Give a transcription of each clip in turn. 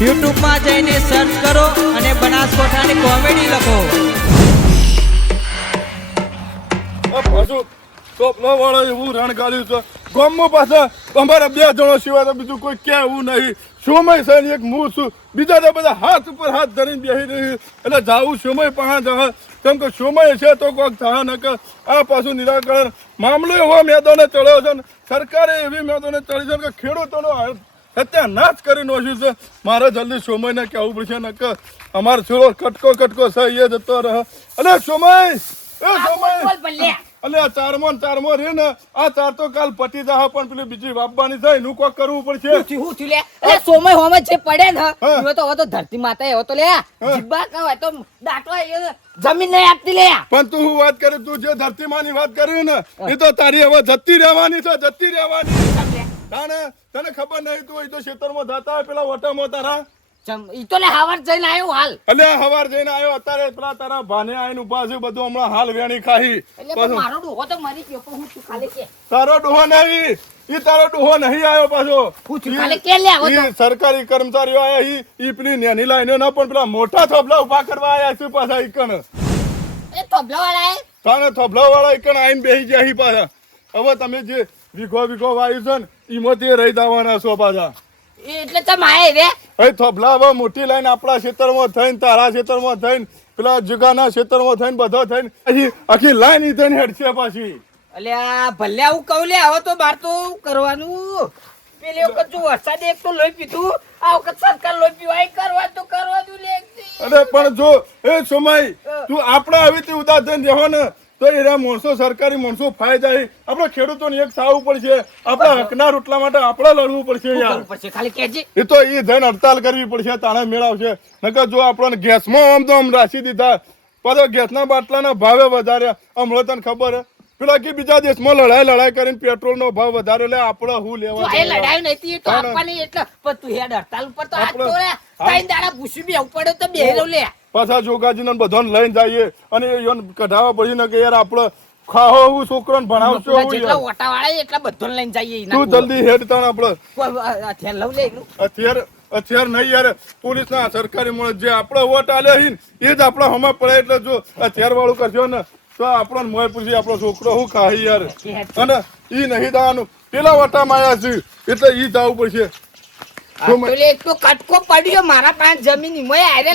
YouTube માં જઈને search કરો અને બનાસકોઠાની કોમેડી લખો. પાછું ટોપલો વાળો એવું રણ ગાળ્યું છે ગામમાં પાછા અમારા 2 જણો સિવાય તો બીજું કોઈ ક્યાં એવું નહીં. સમય છે ને એક હું છું, બીજા તો બધા હાથ ઉપર હાથ ધરીને બેસી રહી એટલે જાવું સમય પાસે જશે કેમ કે સમય છે તો કોઈક થાય ન કે આ પાછું નિરાકરણ મામલો એવો મેદાને ચડ્યો છે ને સરકારે એવી મેદાને ચડી છે કે ખેડૂતોનો સત્યાનાશ કરી નાખ્યું છે. મારે જલ્દી સમયને કહેવું પડશે ને કે અમારો છોરો કટકો છે એ જતો રહે. અલે સમય એ સમય અલે આ ચારમો રે ને આ ચાર તો કાલ પટી જા પણ પેલી બીજી વાપવાની થાય એનું કોક કરવું પડશે. હું થયું લે અરે સોમય હોમે જે પડે ને હવે તો ધરતી માતા એવો તો લે જીબ્બા કહેવાય તો દાટવા જમીન નહીં આપતી લે. પણ તું હું વાત કરે તું જે ધરતી માની વાત કરી ને એ તો તારી હવે જતી રહેવાની છે જતી રહેવાની. તને ખબર નહીં તું એ તો ખેતરમાં જતા હોય પેલા વટામાં તારા ઈ તો લે હવાર જઈને આવ્યો હાલ. અલે હવાર જઈને આવ્યો અત્યારે પેલા તારા ભાને આઈને ઉભા છે બધું હમણાં હાલ વેણી ખાઈ. એટલે મારો ડોહો તો મરી ગયો પણ હું તું ખાલી કે તારો ડોહો નહીં ઈ તારો ડોહો નહીં આવ્યો પાછો. હું તું ખાલી કે લે આવો તો સરકારી કર્મચારીઓ આયા ઈ પેલી નેની લાઈને ના પણ પેલા મોટા થોબલા ઉભા કરવા આયા છે પાછા ઈકણ. એ થોબલા વાળા એ તાને થોબલા વાળા ઈકણ આઈને બેસી ગયા પાછા. હવે તમે જે વીઘો વાવ્યું છે ને ઈમાંથી રહી જવાના છો પાછા. એટલે તમે આય રે એ થોભલા હવે મોટી લાઈન આપણા ખેતરમાં થઈને તારા ખેતરમાં થઈને પેલા જુગાના ખેતરમાં થઈને બધો થઈને આખી લાઈન ઈ થઈને હેડશે પાછી. અલ્યા ભલે આવું કહું લે હવે તો બાર તો કરવાનું. પેલી વખત જો વરસાદ એક તો લોહી પીધું આ વખત સરકાર લોહી પીવાય કરવા તો કરવા દઉં લે. અરે પણ જો એ સમય તું આપણા આવી રીતે ઉદાસ થઈને રહેવો ને તો એના માણસો સરકારી માણસો ફાયદા આપણે ખેડૂતોને એક સાવું પડશે. આપણા હકના રોટલા માટે આપણે લડવું પડશે યાર. ખાલી કહેજે એ તો એ જઈને હડતાલ કરવી પડશે તાણે મેળવશે. નકર જો આપણને ગેસમાં આમ તો આમ રાશી દીધા પાછો ગેસના બાટલાના ભાવે વધાર્યા. હમણાં તને ખબર પેલા કે બીજા દેશમાં લડાઈ કરીને પેટ્રોલનો ભાવ વધારે એટલે આપણે શું લેવા લડાઈ નથી તો આપવાની એટલે પણ તું હેડ હડતાલ ઉપર તો હાથ તોડે કઈ દાડા પૂછી બે પડ્યો તો બેહેરો લે. પાછા જોગાજીને બધાને લઈને જઈએ અને એને કઢાવવા પડી ને કે યાર આપણે ખાહો હું છોકરાને ભણાવશો જેટલા ઓટા વાળા એટલા બધાને લઈને જઈએ. તું જલ્દી હેડ તાણ આપણે હથિયાર લઉં લે અત્યારે નહીં યાર પોલીસના સરકારી મળે જે આપણે વોટ આલ્યા હી એ જ આપણા હમા પડે એટલે જો હથિયાર વાળું કરશો ને તો આપણને મોય પૂછી આપણો છોકરો શું ખાઈ યાર. અને ઈ નહીં દાવાનું પેલા વટામાં આવ્યા છે એટલે ઈ જવું પડશે. તો કટકો પડ્યો મારા પાંચ જમીન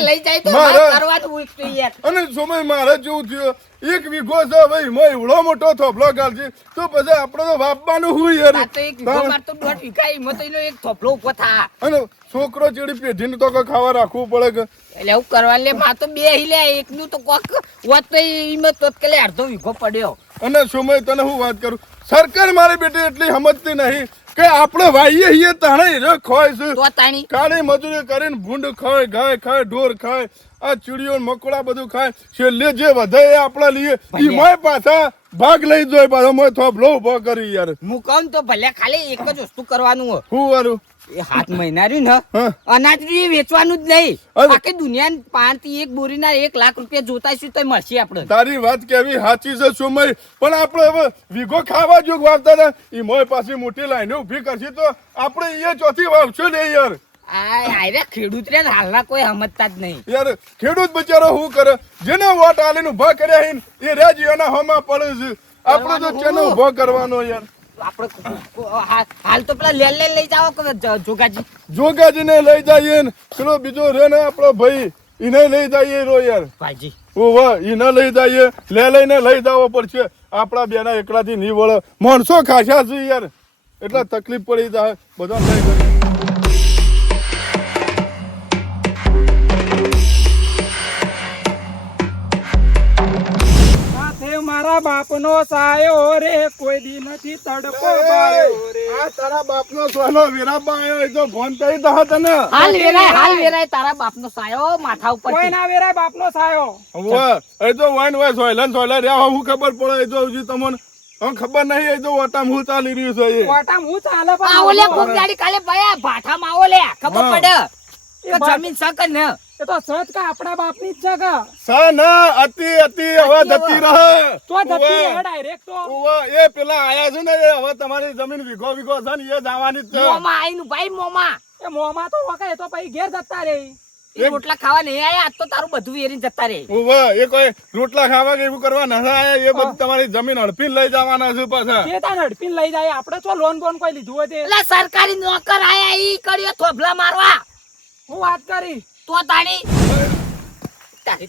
લઈ જાય તો કરવાનું યાર. અને સમય મારે જેવું થયું 1 વીઘો છે ભાઈ મોય એવડો મોટો થોભલો ગાલજી તો પછી આપણે તો વાપવાનું હું યાર. એક દોઢ વીઘા એમાં તો એક થોભલો ઉભો થા અને છોકરો ચીડી પેઢીને તો ખાવા રાખવું પડે કે એટલે એવું કરવા લે માં તો બે હિલે એકનું તો કોક વાત તો એમાં તો કે અડધો વીઘો પડ્યો. અને સમય તને હું વાત કરું સરકાર મારી બેટી એટલી સમજતી નહીં કે આપણે વાઈએ હીએ તાણે રે ખોય છે તો તાણી કાળી મજૂરી કરીને ભૂંડ ખાય ગાય ખાય ઢોર ખાય આ ચીડીઓ મકોડા બધું ખાય છેલ્લે જે વધે એ આપણા લઈએ ઈ મોય પાછા ભાગ લઈ જોય પાછા મોય થોભલો ઉભો કરી યાર. હું કહું તો ભલે ખાલી એક જ વસ્તુ કરવાનું હું વારું એ 7 મહિના રહ્યું ને અનાજ વેચવાનું જ નહીં. આખી દુનિયા 5 થી 1 બોરીના 1 લાખ રૂપિયા જોતા છું તો મળશે આપણે. તારી વાત કેવી સાચી છે સમય પણ આપણે હવે વીઘો ખાવા જોગ વાવતા હતા ઈ મોય પાસે મોટી લાઈને ઊભી કરશે તો આપણે એ ચોથી વાવશો ને યાર. આ ખેડૂત રે હાલના કોઈ સમજતા જ નહીં યાર. ખેડૂત બિચારો શું કરે જેને વોટ આલીને ઉભા કર્યા હે એ રેજ એના હોમાં પડે છે. આપણે તો ચેનો ઉભો કરવાનો યાર. આપણે હાલ તો પેલા લઈ જાવ જોગાજી ને લઈ જઈએ ને પેલો બીજો રે ને આપણો ભાઈ એને લઈ જઈએ રો યાર ભાઈજી ઓવા એને લઈ જઈએ લઈને લઈ જવો પડશે. આપણા બેના એકલાથી નહીં વળે માણસો ખાસા છે યાર એટલે તકલીફ પડી જાય બધા લઈ જાય. મારા બાપનો સાયો રે કોઈ દી નથી તડકો બાયો રે. આ તારા બાપનો સોનો વીરાબા આયો એ તો ફોન કરી દો તને. હાલ વેરાય તારા બાપનો સાયો માથા ઉપર કોઈ ના વેરાય બાપનો સાયો. વાહ એ તો વાઈન વાય સોયલા રહ્યા હું ખબર પડે એ તો હજી તમને ખબર નહીં એ તો વટામ હું ચાલી રહ્યું છે એ વટામ હું ચાલે પણ આવો લે કોક ગાડી કાલે ભયા ભાઠામાં આવો લે ખબર પડે એ જમીન સક ને એ તો સત કા આપણા બાપની જ છે સા ના અતિ હવે જતી રહે તો જતી રહે ડાયરેક્ટ તો એ પેલા આયા છે ને એ હવે તમારી જમીન વીઘો છે ને એ જવાની જ છે. મોમા આઈનું ભાઈ મોમા એ મોંમાં તો વખાય તો પછી ઘેર જતા રે. એ રોટલા ખાવા નહીં આયા, આજ તો તારું બધું વેરીને જતા રે. ઓવે એ કોઈ રોટલા ખાવા કે એવું કરવા ના આયા, એ બધું તમારી જમીન હડપીને લઈ જવાના છે પાછા. ચેતા નડપીને લઈ જાય આપણે તો લોન બોન કોઈ લીધું હોય તે. એટલે સરકારી નોકર આયા ઈ કર્યો થોભલા મારવા. હું વાત કરી તો તાણી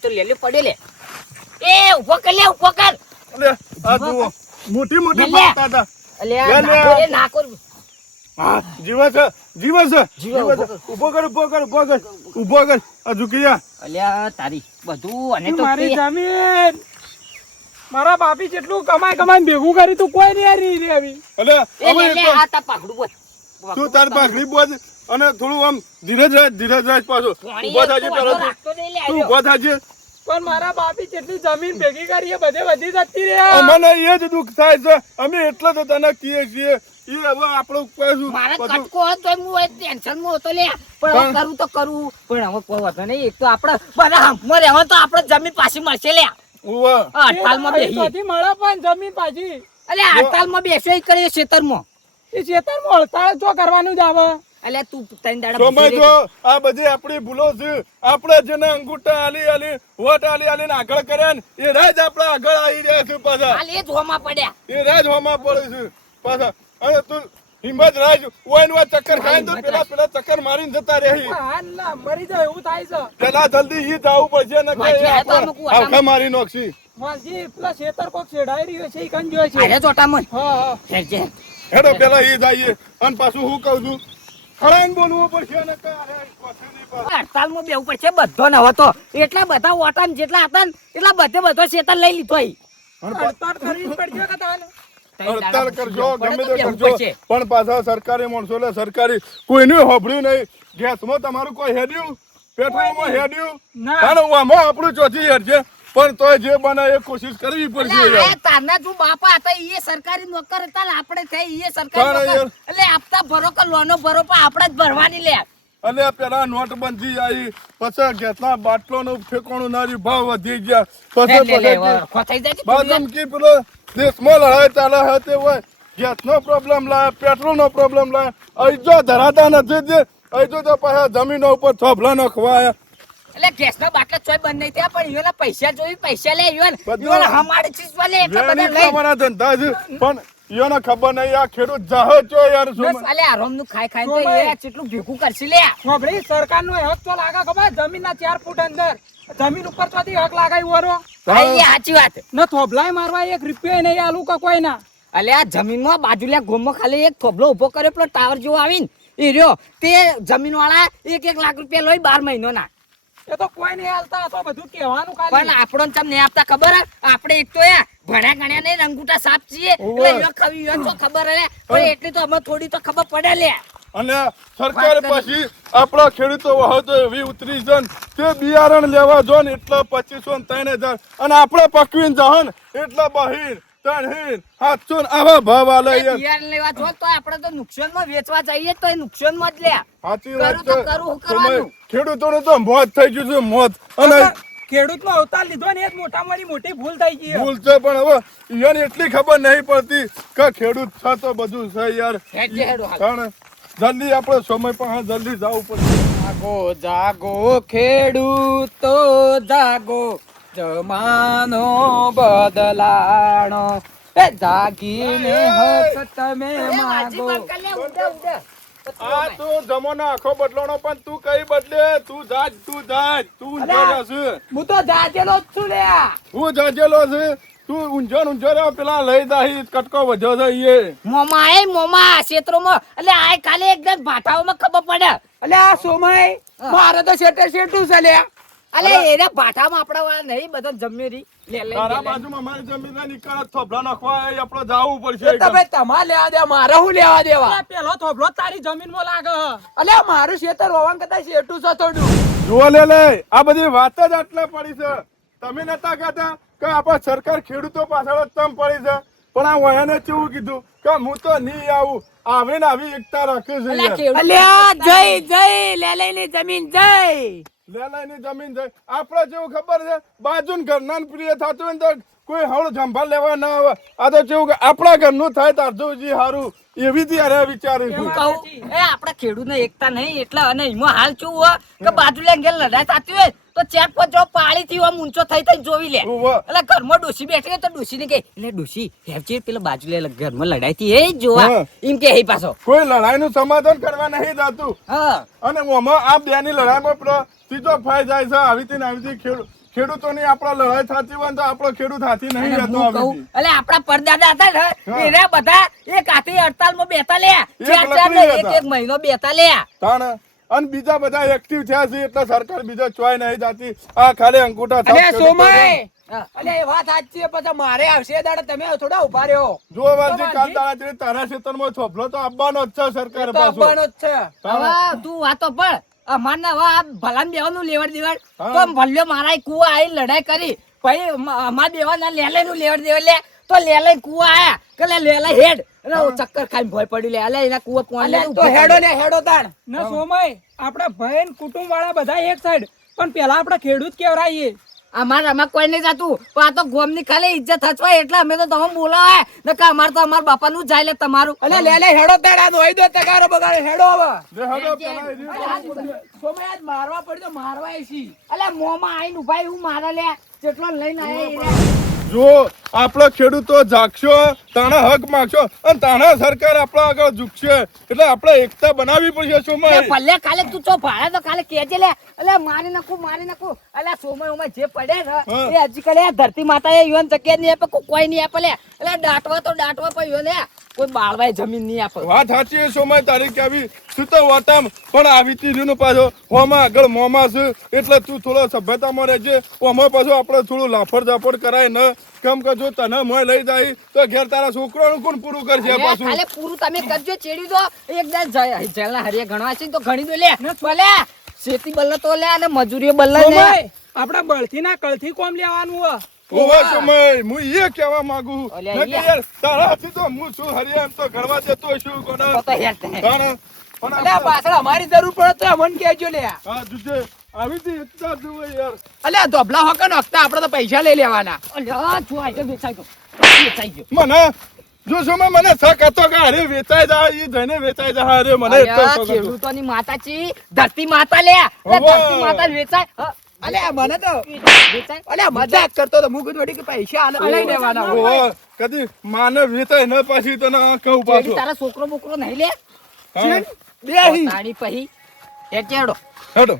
તો લેલી પડે લે. એ ઉભો કર લે, ઉભો કર. અલે આ જુઓ મોટી મોટી લે. વાત હતા. અલે લે, લે. નાકો રે નાકો. હા જીવે છે જીવે છે જીવે, જીવે છે. ઊભો કર ઊભો કર ઊભો કર ઊભો કર. આ ઝૂકી જા. અલ્યા તારી બધું અને ઈ તો મારી તે- જમીન મારા બાપી જેટલું કમાઈને ભેગું કરી તું કોઈ નહીં હારી રે આવી. અલે એ હવે લે, લે, આ તાર પાઘડું બોલ. તું તાર પાઘડી બોજ અને થોડું આમ ધીરજ રાખ પાછો. પાણી ઊભો એક થાજે તો પેલો વાંધો રાખતો નહીં લે, તું આજો. ઊભો થાજે. પણ મારા બાપી જેટલી જમીન ભેગી કરી એ બધે બધી જતી રે. અમને એ જ દુઃખ થાય છે. અમે એટલે તો તને કહીએ છીએ એ હવે આપણું પાછું મારે બધું કટકો હતો તોય હું એ ટેન્શનમાં હતો લે. પણ હવે કરું તો કરું, પણ હવે કોઈ વાંધો નહીં. એક તો આપણે બધા હાથમાં રહેવા તો આપણે જમીન પાછી મળશે લે. ઉવ્વ. આ હડતાલમાં બેસી. ચોથી મળે પણ જમીન પાછી અલે હડતાલમાં બેસ્યો ઈ કરીએ ખેતરમાં. એ ખેતરમાં હડતાળ જો કરવાનું જ આવે. અલ્યા તું ત્રણ દાડા સમય બેસી તો રહે. આ બધી આપણી ભૂલો છે. આપણે જેને અંગૂઠા આલી વોટ આલી ને આગળ કર્યા ને એ રાજ આપણા આગળ આવી રહ્યા છે પાછા. હાલ એ જ હોમાં પડ્યા. એ રાજ હોમાં પડે છે પાછા. અને તું હિંમત રાજ ઓય નું ચક્કર ખાય ને તો હિંમત પેલા પેલા ચક્કર મારીને જતા રહી. હાલ ના મરી જાય એવું થાય છે. પેલા જલ્દી ઈ જવું પડશે ને વાંચી આ તો અમુક વાટામાં. આવખા મારી નોખશી. માજી પેલા ખેતર કોક છેડાઈ રહ્યો છે ઈ કન જોય છે. અરે ચોટામાં હા હા હેર છે. હેડો પેલા ઈ જઈએ અને પાછું હું કહું છું ખડાઈને બોલવું પડશે ને અરે કોઠે નહીં પાછું. હડતાલમાં બેવું પડશે બધો ન હતો. એટલા બધા ઓટા ને જેટલા હતા ને એટલા બધો ખેતર લઈ લીધો ઈ. અને પા- હડતાળ કરવી જ પડશે કે તાને. ત્રણ દાડા હડતાલ કરજો બેસવું ગમે પડે તે તો બેસવું કરજો પડશે. પણ પાછા સરકારી માણસો એટલે સરકારી કોઈનું હોભળ્યું નહીં. ગેસમાં તમારું કોઈ હેડ્યું, પેટ્રોલમાં હેડ્યું, ના. અને આમાં આપણું ચોથી હેડ છે. પણ તોય જે બને એ કોશિશ કરવી પડશે અલ્યા, યાર. આ તારના જો બાપા હતા ઈ સરકારી નોકર હતા ને આપણે થઈ ઈ સરકારી તારે નોકર. યાર. એટલે આપતા ભરો કે લોનો ભરો પણ આપણે જ ભરવાની લે. અને પેલા નોટબંધી આવી પછી ગેસના બાટલોનું ઠેકાણું ના રહ્યું, ભાવ વધી ગયા. પછી લે, લે, પછી ખોથાઈ જાય છે બાદમ કી પેલો દેશમાં લડાઈ ચાલે છે તે હોય ગેસનો પ્રોબ્લેમ લાવે, પેટ્રોલનો પ્રોબ્લેમ લાવે. અહીં જો ધરાતા નથી જે અહીં તો પાછા જમીનો ઉપર થોભલા નખવાયા. એટલે ગેસના બાટલા ચોય બંધ નહીં થયા પણ ઈયોના પૈસા જોઈ પૈસા લે ઈયોને. બધું. ઈયોને હમાડી ચીજ વાલે એટલે બધા વેણી લઈ. તમારા ધંધા છે પણ ઈયોને ખબર નહીં આ ખેડૂત જાહે છો યાર શું બસ અલે આરામનું ખાઈ ખાઈને તો સોમાઈ. એ કેટલું ભેગું કરશે લે. છોકરી સરકારનો હક તો લાગે ખબર જમીનના 4 ફૂટ અંદર જમીન ઉપર ચોથી હક લાગાય વરો હા, એ સાચી વાત. ન થોભલાય મારવા 1 રૂપિયો નહીં આલું કે કોઈ ના. અલે આ જમીનમાં બાજુલા ગોમમાં ખાલી એક થોભલો ઉભો કર્યો પેલો ટાવર જેવો આવીને એ રહ્યો તે જમીન વાળા 1 લાખ રૂપિયા લઈ 12 મહિનાના. એ તો કોઈ નહીં હાલતા, આ તો બધું કહેવાનું પણ ખાલી. આપણો ચમ નહીં આપતા ખબર હે? આપણે એક તો યાર ભણ્યા ગણ્યા નહીં રંગૂટા સાપ છીએ એટલે ઈયો ખબર ઈયો તો ખબર હે પણ એટલી તો અમે થોડી તો ખબર પડે લે. અને સરકાર પછી આપણા ખેડૂતો વહતો એવી ઉતરી છે ને તે બિયારણ લેવા જો ને એટલા 2500 ને 3000 અને આપણે પકવીને જાહન એટલા બહીન 3 700 આવા ભાવ આલે યાર. બિયારણ લેવા જો તો આપણે તો નુકસાનમાં વેચવા જઈએ તો એ નુકસાનમાં જ લે. સાચી વાત કરું તો છે. કરું, શું કરવાનું? ખેડૂતોને તો મોત થઈ ગયું છે મોત. અને ખેડૂતનો અવતાર લીધો ને એ જ મોટામાં મોટી ભૂલ થઈ ગઈ. ભૂલ છે પણ હવે ઈયોને એટલી ખબર નહીં પડતી કે ખેડૂત છે તો બધું છે યાર. હેડજે હેડો હાલ. કારણ જલ્દી આપણે સમય પણ જલ્દી જવું પડશે. જાગો જાગો ખેડૂતો જાગો જમાનો બદલાણો એ જાગીને હક તમે એ વાજી માગો. બંધ કર લે, ઉડે, ઉડે. આ તો જમાનો આખો બદલાનો પણ તું કઈ બદલે તું જાજ તું ઊંઝો અલા. છે હું તો જાજેલો જ છું લ્યા. હું જાજેલો છે તું ઊંઝો રહ્યો પેલા લઈ દાહી કટકો વધ્યો છે એ મોમા ક્ષેત્રોમાં એટલે આય કાલે એકદમ ભાઠાઓમાં ખબર પડે. અલે આ સોમાઈ મારે તો શેઠું છે લ્યા. અલે એના ભાઠામાં આપડા વાળા નહીં બધા જમેરી લે લે તારા લે, લે. બાજુમાં મારી જમીન નીકળે થોભલા નાખવા આપણે જાવું પડશે એ તો ભાઈ તમારે લેવા દે, મારે હું લેવા દેવા. આ પેલો થોભલો તારી જમીનમાં લાગે હે. અલે મારું ખેતર હોવાન કરતા શેઠું છે થોડું. જુઓ લે આ બધી વાત જ આટલે પડી છે. તમે નતા કહેતા કે આપણા સરકાર ખેડૂતો પાછળ જ તમ પડી છે પણ આ વયાને કેવું કીધું કે હું તો નહીં આવું આવીને આવી એકતા રાખે છે અલા યાર. કેવડું અલ્યા જય જય લેલેની જમીન જય. લેલાઈની જમીન છે આપણે જેવું ખબર છે બાજુન ઘરના ને પ્રિય થતું હોય ને તો કોઈ હળ જંભાલ લેવા ના આવે આ તો જેવું કે આપણા ઘરનું થાય તારજોજી હારું એવી ત્યારે વિચારું છું કહું આપડા ખેડૂત ને એકતા નહીં એટલે અને એમાં હાલ શું હોય કે બાજુ લઈને ગયેલ લડાઈ થતી હોય તો ચેક પર જો પાળી થી ઊંચો થઈ જોઈ લે એટલે ઘરમાં ડોસી બેઠી હોય તો ડોસી ને કે એટલે ડોસી હેવચી પેલા બાજુ લે ઘરમાં લડાઈ થી એ જોવા એમ કે હે પાછો કોઈ લડાઈનું સમાધાન કરવા નહીં જાતું અને આમાં આ બેની લડાઈમાં સીધો ફાઈ જાય છે આવી ખેડૂતોની આપણા લડાઈ થતી હોય તો આપણો ખેડૂત હાથી નહીં રહેતો એટલે આપડા પરદાદા હતા ને એને બધા એક હાથી 48 માં બેતા લે એક મહિનો બેતા લે અને બીજા બધા એક્ટિવ થયા છે એટલે સરકાર બીજો ચોય નહીં જાતી આ ખાલી અંગૂઠા અરે સોમય અલે એ વાત સાચી પછી મારે આવશે દાડે તમે થોડા ઉભા રહ્યો જો વાજી કાલ દાડા તારા ક્ષેત્રમાં છોભલો તો આપવાનો જ છે સરકાર પાછો આપવાનો જ છે હવે તું વાતો પણ અમારને હવે ભલાન દેવાનું લેવડ દેવડ તો ભલ્યો મારા કુવા આઈ લડાઈ કરી પછી અમાર દેવાના લેલે નું લેવડ દેવડ લે તો લેલે કુવા આયા કે લેલે હેડ ચક્કર ખાઈને ભોય પડી લે અલે એના કુવા કોણ લે તો હેડો ને હેડો તાણ ન સોમય આપડા ભાઈ કુટુંબ વાળા બધા એક સાઈડ પણ પેલા આપડા ખેડૂત કેવરાઈએ આમાં કોઈ નહીં જાતું પણ આ તો ગોમ ની ખાલી ઇજ્જત હચવાય એટલે અમે તો તમે બોલાવે ને કે અમાર તો અમાર બાપા નું જાય લે તમારું અલે લે હેડો તાણ આ દોઈ દો તગારો બગાડે હેડો હવે સોમય આજ મારવા પડી તો મારવા એસી અલે મોમાં આઈને ઉભા હું મારા લે જેટલો લઈને આયા જો આપણો ખેડૂતો જાગશો તાણા હક માંગશો અને તાણા સરકાર આપણા આગળ ઝૂકશે એટલે આપણે એકતા બનાવવી પડશે સોમય ભલે ખાલે તું ચો ભાડે તો ખાલે કેજે લે અલે મારી નાખું અલે સોમય ઉમાં જે પડે ને એ હજી કલે ધરતી માતા એ યુવાન જગ્યા નહીં આપે કોઈ નહીં આપે લે એટલે દાટવા પડ્યો ને કોઈ બાળવાય જમીન નહીં આપે વાત સાચી છે સોમય તારી કેવી તું તો વટામ પણ આવી તીર્યું પાછો હોમાં આગળ મોમાં છે એટલે તું થોડો સભ્યતામાં રહેજે ઓમાં પાછો આપણે થોડું લાફડ ઝાફડ કરાય ને કેમ કે જો તને મોય લઈ જાય તો ઘેર તારા છોકરાનું કોણ પૂરું કરશે પાછું ખાલે પૂરું તમે કરજો ચેડી દો એક દસ જેલના હરિયા ગણવા છે તો ગણી દો લે ભલે શેતી બલ્લ તો લે અને મજૂરી બલ્લ લે આપડા બળથી ના કળથી કોમ લેવાનું હોય ઓવા સમય હું એ કહેવા માંગુ યાર તારાથી તો હું છું હરિયા એમ તો ઘરવા જતો છું કોના તો હેર પણ અલે પાછળ અમારી જરૂર પડે તો અમન કહેજો લે હા જુજે આવી થી એકતા જુએ યાર અલે ધોબલા હોકા નખતા આપણે તો પૈસા લઈ લેવાના અલ્યા તું આઈ વેચાઈ ગયો મને જો સમય મને શક હતો કે અરે વેચાઈ જાય ઈ જઈને વેચાઈ જાય અરે મને એટલો શક હતો ખેડૂતોની માતાજી ધરતી માતા લે ધરતી માતા વેચાય અલે મને તો વેચાય અલે મજાક કરતો તો મુક થોડી કે પૈસા લઈ લેવાના ઓહો કદી માને વેચાઈ ન પાછી તને કહું પાછો તારા છોકરો બોકરો નહીં લે બેહી તાળી પહી એ કેડો હેડો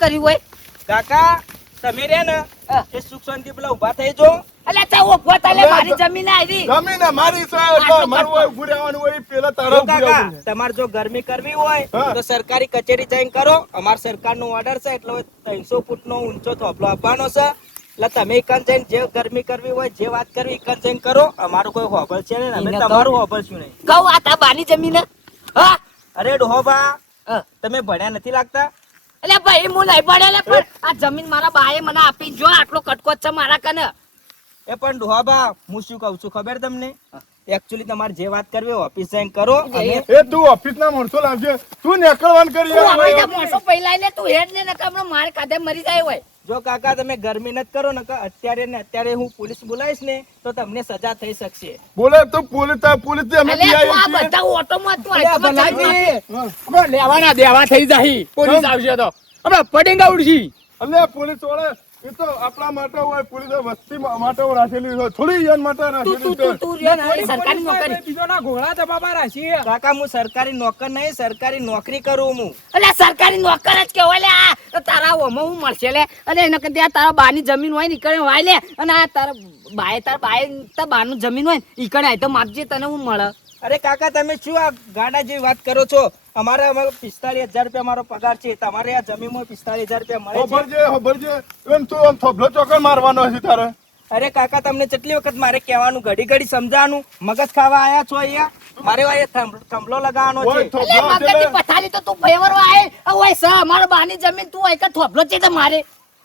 કર્યું હોય કાકા તમે રે ને એ સુખ શાંતિ પેલા ઉભા થઈ જો અલે ચા ઓફો તાલે મારી જમીન આવી જમીન મારી છે એટલે મારું હોય ઉભું રહેવાનું હોય પેલા તારા ઉભું રહેવાનું તમારે જો ગરમી કરવી હોય તો સરકારી કચેરી જઈને કરો અમાર સરકારનો ઓર્ડર છે એટલે 300 ફૂટનો ઊંચો થોભલો આપવાનો છે એટલે તમે એકન જઈને જે ગરમી કરવી હોય જે વાત કરવી એકન જઈને કરો અમારું કોઈ હોબળ છે ને અમે તમારું હોબળશું નહીં કહું આ તા બાની જમીન હા અરે ડોહોબા તમે ભણ્યા નથી લાગતા એટલે ભાઈ હું નહીં પડે પણ આ જમીન મારા બાએ મને આપી જો આટલો કટકો છે મારા કને એ પણ ડોહાબા હું શું કહું છું ખબર તમને એકચ્યુઅલી તમારે જે વાત કરવી હોય ઓફિસ જઈને કરો એ તું ઓફિસ ના માણસો લાવજે તું નીકળવાનું કરી તું આપણે મોસો પહેલા લે તું હેડ ને નકર હમણાં માર કાઢે મરી જાય હોય જો કાકા તમે ગરમી નથી કરો ને અત્યારે ને અત્યારે હું પોલીસ બોલાવીશ ને તો તમને સજા થઈ શકશે બોલે તો પોલીસ અમે આ બધા ઓટોમાં તું લેવાના દેવા થઈ જાય પોલીસ આવશે તો હમણાં પડીંગા ઉડશી અલ્યા પોલીસ વાળા એ તો આપણા માટે હોય, પોલીસે વસ્તી માટે રાખેલી હોય, થોડી યન માટે રાખેલી છે. તું રહ્યો ને, એ સરકારી નોકરી. બીજોના ઘોડા દબાવવા રાખી કાકા હું સરકારી નોકર નહીં, સરકારી નોકરી કરું હું. એટલે સરકારી નોકર જ કહેવાય લે આ. તો તારા ઓમાં હું મળશે લે. અને એને કે ત્યાં તારા બાની જમીન હોય ને ઈકડે વાય લે. અને આ તારા બાએ બાનું જમીન હોય ને ઈકડે આય તો માપજે, તને હું મળે. અરે કાકા તમે શું આ ગાડા જેવી વાત કરો છો? અમારે 45,000 રૂપિયા મારો પગાર છે, તમારે આ જમીનમાં 45,000 રૂપિયા મળે છે. ખબરજે એમ તું આમ થોભલો ચોકર મારવાનો છે તારે. અરે કાકા તમને કેટલી વખત મારે કહેવાનું, ઘડી ઘડી સમજાવવાનું, મગજ ખાવા આયા છો અહીંયા? મારે અહીંયા થંભલો લગાવવાનો ઓય છે. થોભલો એટલે છે મગજની પથારી તો તું ફેવર વાય. ઓય સ અમારા બાની જમીન તું એક થોભલો છે તે મારે.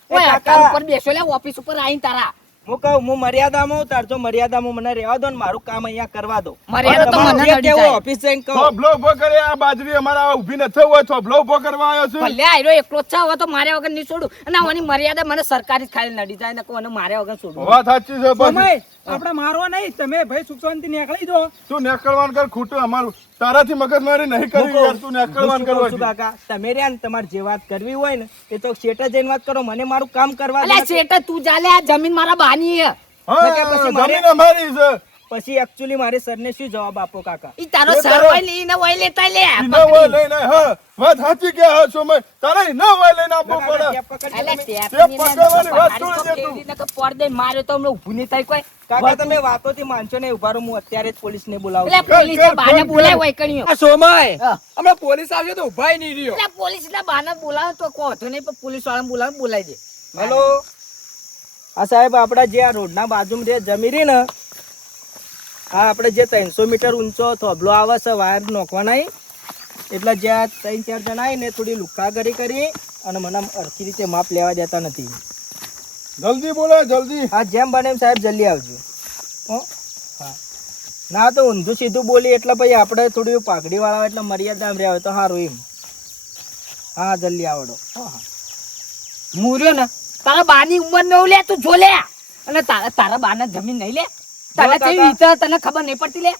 ઓય કાકા. કામ ઉપર બેસો લે, ઓફિસ ઉપર આવીને તારા. હું કહું હું મર્યાદામાં ઉતારજો, મર્યાદામાં મને રહેવા દો ને મારું કામ અહીંયા કરવા દો. મર્યાદા તો મને જે નડી કહેવું જાય. ઓફિસ જઈને કહું. થોભલો ઉભો કરે. આ બાજરી અમારા ઊભી નથી હોય, થોભલો ઉભો કરવા આવ્યો છે. ભલે આયરો એકલો જ છે, હવે તો મારે વગર નહીં છોડું. અને આની મર્યાદા મને સરકારી જ ખાલી નડી જાય ને કોને મારે વગર છોડું. વાત સાચી છે પછી. સમય આપણે મારવા નહીં, તમે ભાઈ સુખ શાંતિ નીકળી દો. તું નેકળવાન કર, ખોટું અમારું તારાથી મગજમારી નહીં કરી યાર. તું નેકળવાન હું શું કહું છું કરવા કાકા, તમે રહ્યા ને તમારે જે વાત કરવી હોય ને એ તો શેઠે જઈને વાત કરો, મને મારું કામ કરવા દો. અલ્યા શેઠ તું ચાલે, આ જમીન મારા બાની છે. હા, પછી મારે- જમીન અમારી છે. પછી એકચ્યુઅલી મારે સરને શું જવાબ આપો કાકા? ઈ તારો એ સર તારો- હોય ને ઈને હોય લેતા લે. ઈના હોય લઈને હા, વાત સાચી કે હા સમય તારે ઈના હોય લઈને આપવું પડે. ટેપ પકડજો અલ્યા તમે. ટેપની ને પકડવાની વાત પથારી છોડી દે તો તું. કેવી રીતે પડ દઈને માર્યો તો હમણાં ઊભું નહીં થાય કોઈ. કાકા તમે વાતોથી માનશો નહીં, ઉભા રહો, હું અત્યારે જ પોલીસને બોલાવું એટલે છું. પોલીસે બાને બોલાય હોય કણ્યો. આ સોમય હા. હમણાં પોલીસ આવશે તો ઉભાય નહીં રહ્યો. એટલે પોલીસ ના બાને બોલાવે તો કોઈ વાંધો નહીં, પણ પોલીસ વાળાને બોલાવે બોલાય દે. હેલો આ સાહેબ, આપડા જે આ રોડના બાજુમાં જે જમી રહી ને, આ આપણે જે 300 મીટર ઊંચો થોભલો આવે છે વાયર નોખવાના, એટલે જ્યાં 3-4 જણા આવીને થોડી લુખાગરી કરી અને મને અરખી રીતે માપ લેવા દેતા નથી. જલ્દી બોલો જલ્દી. હા જેમ બને એમ સાહેબ જલ્દી આવજો. હો હા, ના તો ઊંધું સીધું બોલી એટલે પછી આપણે થોડી પાઘડી વાળા એટલે મર્યાદામાં રહ્યા હોય તો સારું એમ. હા જલ્દી આવડો. હા હા મુર્યો ને તારા બાની ઉંમર ન લે, તું જો લે. અને તારા બાને જમીન નહીં લે. તને કાકા. કેવી રીતે તને ખબર નહીં પડતી લે.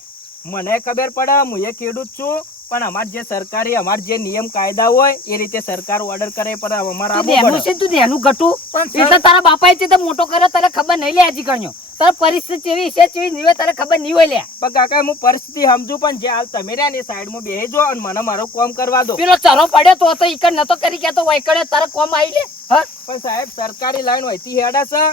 મને ખબર પડે, હું એ ખેડૂત છું, પણ અમાર જે સરકારી અમાર જે નિયમ કાયદા હોય એ રીતે સરકાર ઓર્ડર કરે પણ અમારે તું આવવું દેનું પડે. છે, તું દેનું ઘટું. પણ સર- એટલે તારા બાપાએ છે તે મોટો કર્યો, તને ખબર નહીં લે. હજી કણ્યો તારી પરિસ્થિતિ એવી છે જેવી નહીં હોય, તને ખબર નહીં હોય લે. પણ કાકા હું પરિસ્થિતિ સમજુ, પણ જે હાલ તમે રહ્યા ને એ સાઈડમાં બેસજો અને મને મારું કામ કરવા દો. પેલો ચરો પડ્યો તો ઈકડ નતો કરી કેતો વાયકડે તારે કોમ આવી લે. હા પણ સાહેબ સરકારી લાઈન હોયથી હેડા છે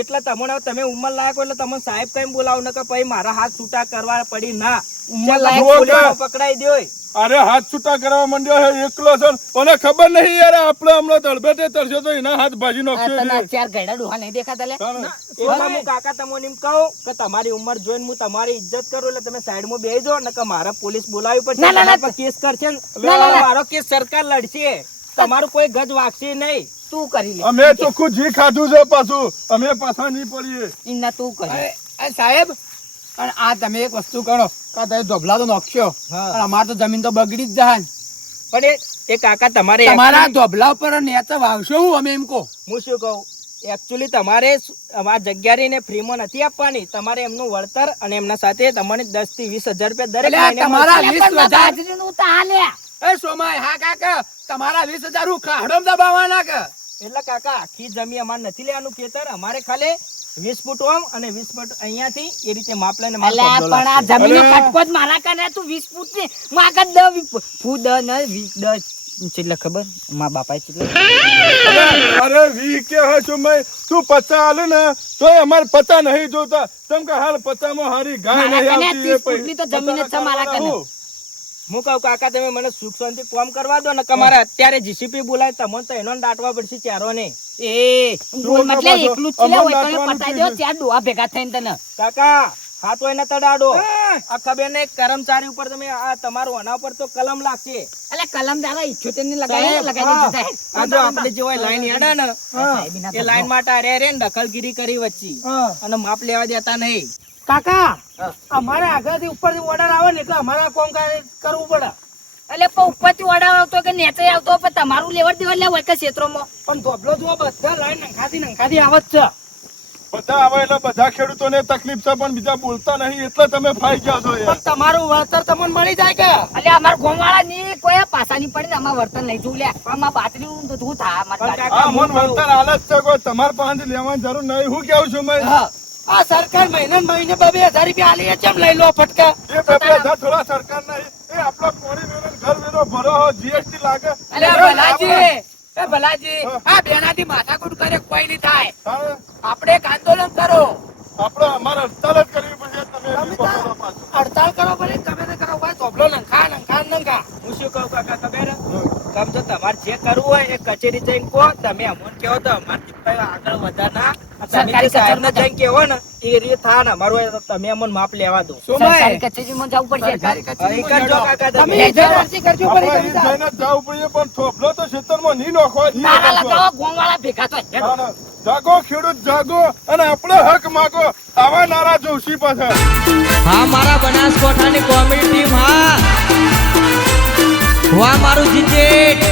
એટલે તમને તમે ઉંમર લાયક હોય એટલે તમે સાહેબ કઈ બોલાવો ને કે પછી મારા હાથ છૂટા કરવા પડી ના. ઉંમર લાયક લાયક પોલીસમાં પકડાઈ દો. અરે હાથ છૂટા કરવા માંડ્યો છે એકલો છે. મને ખબર નહીં યાર, આપણે હમણાં તળબેટે તરશે તો એના હાથ ભાજી આ નાખશે તને રે. ચાર ગયડા ડોહા નહીં દેખાતા લે. એટલે હું કાકા તમને એમ કહું કે તમારી ઉંમર જોઈને હું તમારી ઇજ્જત કરું એટલે તમે સાઈડમાં બેસજો ને કે મારા પોલીસ બોલાવી પડશે. ના, ના, ના. તમારા પર કેસ કરશે ને ના, ના, ના. મારો કેસ સરકાર લડશે, તમારું કોઈ ગજ વાગશે નહીં. તું કરી લે. અમે ચોખ્ખું જી ખાધું છે પાછું, અમે પાછા નહીં પડીએ. ઈના તું કરી. અરે સાહેબ, અને આ તમે એક વસ્તુ કરો કે તમે ધોબલા તો નોખશો, હા. અને અમારે તો જમીન તો બગડી જ જાય. પણ એ કાકા તમારે તમારા ધોબલા ઉપર નેતા વાવશો હું અમે એમ કહો. હું શું કહું, એકચ્યુઅલી તમારે આ જગ્યા રહીને ફ્રીમાં નથી આપવાની, તમારે એમનું વળતર અને એમના સાથે તમને 10 થી 20,000 રૂપિયા દરેક અલ્યા, મહિને તમારા મળશે. અલ્યા, પણ 20,000 બાજરીનું તો આ લે. એ સોમાય, હા કાકા, તમારા 20,000 હું ખાડમ દબાવવાના કે? એટલે કાકા આખી જમીન અમારે નથી લેવાનું ખેતર, અમારે ખાલી 20 ફૂટ ઓમ અને 20 ફૂટ અહીંયાથી એ રીતે માપ લઈને મારે અલ્યા, કબજો પણ આ લાગશે. જમીનનો અલ્યા. કટકો જ મારા કને તું 20 ફૂટ ની માગા 10 ફૂટ 10 10 કેટલા ખબર મા બાપાએ કેટલા અરે વી કે હે સમય તું 50 આલે ને તોય અમારે 50 નહીં જોતા. કેમ કે હાલ 50 માં હારી ગાય મારા નહીં કને આવતી. 30 ફૂટની તો જમીન જ છે મારા કને. હું કહું કાકા તમે મને સુખ શાંતિ કામ કરવા દો ને કે મારે અત્યારે જીસીપી બોલાય તમને તો એનો દાટવા પડશે ચારો ને. એ બોલ તું મતલબ પાછો એકલું જ છે લે, અમાર ઓય કને નાખવાનું પટાઈ છે. દો ચાર ડોહા ભેગા થઈને તને. કાકા હાથ હોય ને તડાડો. આ ખબર ને કર્મચારી ઉપર તમે આ તમારું આના ઉપર તો કલમ લાગશે. અલ્યા કલમ દાડા 78 ની લગાવી સાહેબ, લગાવી હા. દીધું આ જો આપણે જે હોય લાઈન હેડા ને સાહેબ એ લાઈન માટે અરે રે ને દખલગીરી કરી વચ્ચે અને માપ લેવા દેતા નહીં. કાકા, અમારે આગળથી ઉપરથી ઓર્ડર આવે ને એટલે અમારે આ કામ કરવું પડે. એટલે પણ ઉપરથી ઓર્ડર આવતો કે નીચે આવતો પણ તમારું લેવડ દેવડ લે હોય કે ક્ષેત્રોમાં. પણ ધોબલો જુઓ બધા લાઈન નંખાથી આવે જ છે. બધા આવે એટલે બધા ખેડૂતોને તકલીફ છે પણ બીજા બોલતા નહીં એટલે તમે ફાઈ ગયા છો યાર. પણ તમારું વળતર તમને મળી જાય કે? અલ્યા અમાર ગોમવાળા ની કોઈ પાસાની પડી ને અમાર વર્તન નહીં જોઉં લ્યા આમાં બાતરી તો શું થાય અમારી પણ બાજરી? કાકા, આ મન વળતર હાલત છે કોઈ તમારે પાસેથી લેવાની જરૂર નહીં હું કેવું છું મેં હા. આ સરકાર મહિને 2,000 રૂપિયા આલી ચમ લઈ લો ફટકા એ 2,000 થોડા સરકાર નહીં એ આપણો કોણી વેરો ઘર વેરો ભરો જીએસટી લાગે અલ્યા ભલાજી એ ભલાજી હા. આ બેનાથી માથાકૂટ કરે કોઈ નહીં થાય હા, આપણે એક આંદોલન કરો આપણે અમારે હડતાલ જ કરવી પડશે તમે તમે બી પકડો પાછું. હડતાલ કરો ભલે ગમે તે કરો ભાઈ ધોબલો નંખા હું શું કહું કાકા ખબર કમ તો તમારે જે કરવું હોય એ કચેરી જઈને કહો તમે અમને કહો તો અમારથી કઈ આગળ વધારના તમે જે સાહેબને જઈને કહો ને એ રીતે થાય ને અમારું હોય તો તમે અમને માપ લેવા દો સરકારી કચેરીમાં જવું પડશે અહીં કરજો કાકા તમે તમે જે અરજી કરજો આપણે ભલે તમે અહીં જઈને જ જવું પડશે પણ થોભલો તો ખેતરમાં નહીં નાખો નારા લગાવો ગોમવાળા ભેગા થાય હા, ના. જાગો ખેડૂત જાગો અને આપણો હક માગો આવા નારા જોશી પાછા હા મારા બનાસકોઠાની કોમેડી ટીમ હા વાહ મારું જીજેટ